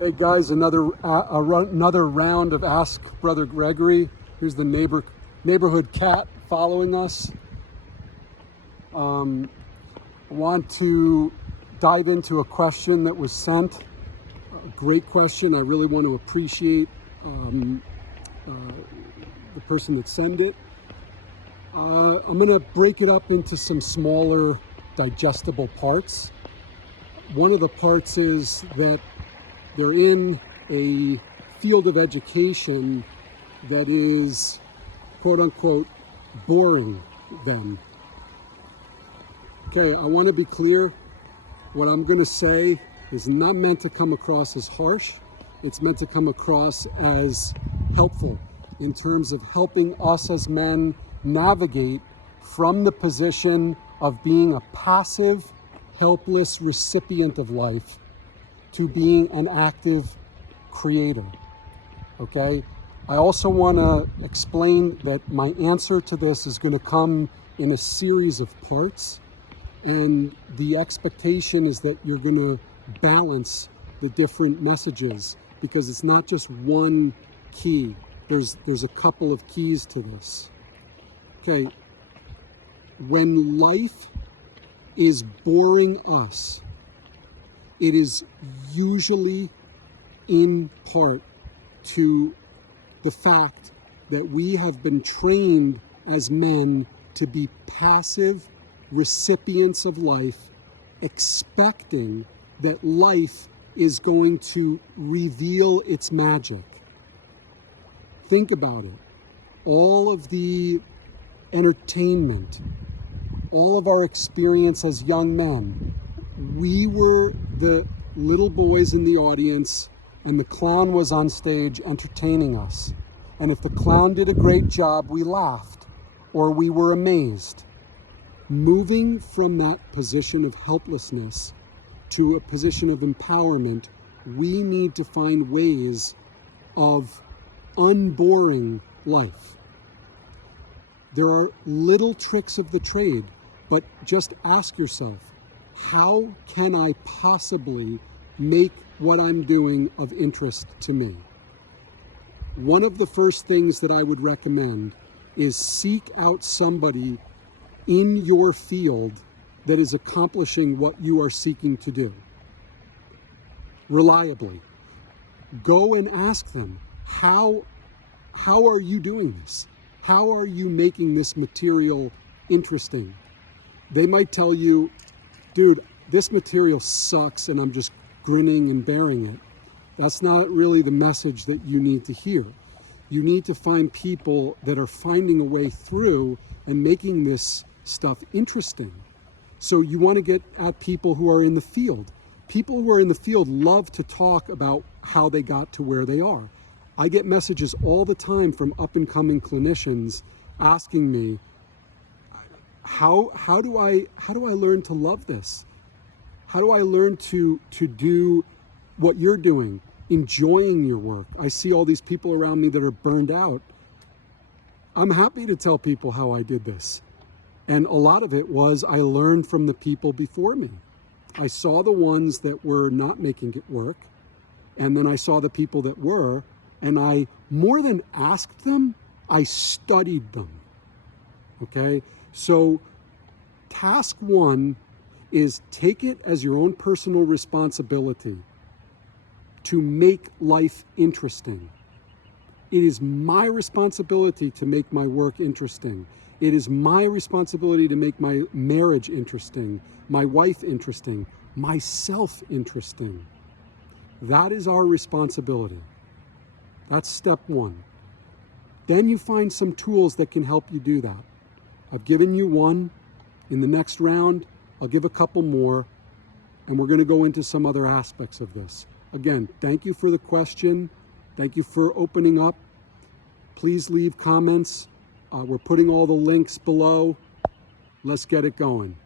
Hey guys, another round of Ask Brother Gregory. Here's the neighborhood cat following us. I want to dive into a question that was sent. A great question. I really want to appreciate the person that sent it. I'm going to break it up into some smaller digestible parts. One of the parts is that they're in a field of education that is, quote unquote, boring them. Okay, I want to be clear. What I'm going to say is not meant to come across as harsh. It's meant to come across as helpful in terms of helping us as men navigate from the position of being a passive, helpless recipient of life to being an active creator, okay? I also want to explain that my answer to this is going to come in a series of parts, and the expectation is that you're going to balance the different messages, because it's not just one key. There's a couple of keys to this. Okay, when life is boring us, it is usually in part to the fact that we have been trained as men to be passive recipients of life, expecting that life is going to reveal its magic. Think about it. All of the entertainment, all of our experience as young men, we were the little boys in the audience and the clown was on stage entertaining us. And if the clown did a great job, we laughed or we were amazed. Moving from that position of helplessness to a position of empowerment, we need to find ways of unboring life. There are little tricks of the trade, but just ask yourself, how can I possibly make what I'm doing of interest to me? One of the first things that I would recommend is seek out somebody in your field that is accomplishing what you are seeking to do reliably. Go and ask them, how are you doing this? How are you making this material interesting? They might tell you, dude, this material sucks and I'm just grinning and bearing it. That's not really the message that you need to hear. You need to find people that are finding a way through and making this stuff interesting. So you want to get at people who are in the field. People who are in the field love to talk about how they got to where they are. I get messages all the time from up-and-coming clinicians asking me, how do I learn to love this? How do I learn to do what you're doing, enjoying your work? I see all these people around me that are burned out. I'm happy to tell people how I did this. And a lot of it was I learned from the people before me. I saw the ones that were not making it work, and then I saw the people that were, and I, more than asked them, I studied them, okay? So task one is take it as your own personal responsibility to make life interesting. It is my responsibility to make my work interesting. It is my responsibility to make my marriage interesting, my wife interesting, myself interesting. That is our responsibility. That's step one. Then you find some tools that can help you do that. I've given you one. In the next round, I'll give a couple more, and we're going to go into some other aspects of this. Again, thank you for the question. Thank you for opening up. Please leave comments. We're putting all the links below. Let's get it going.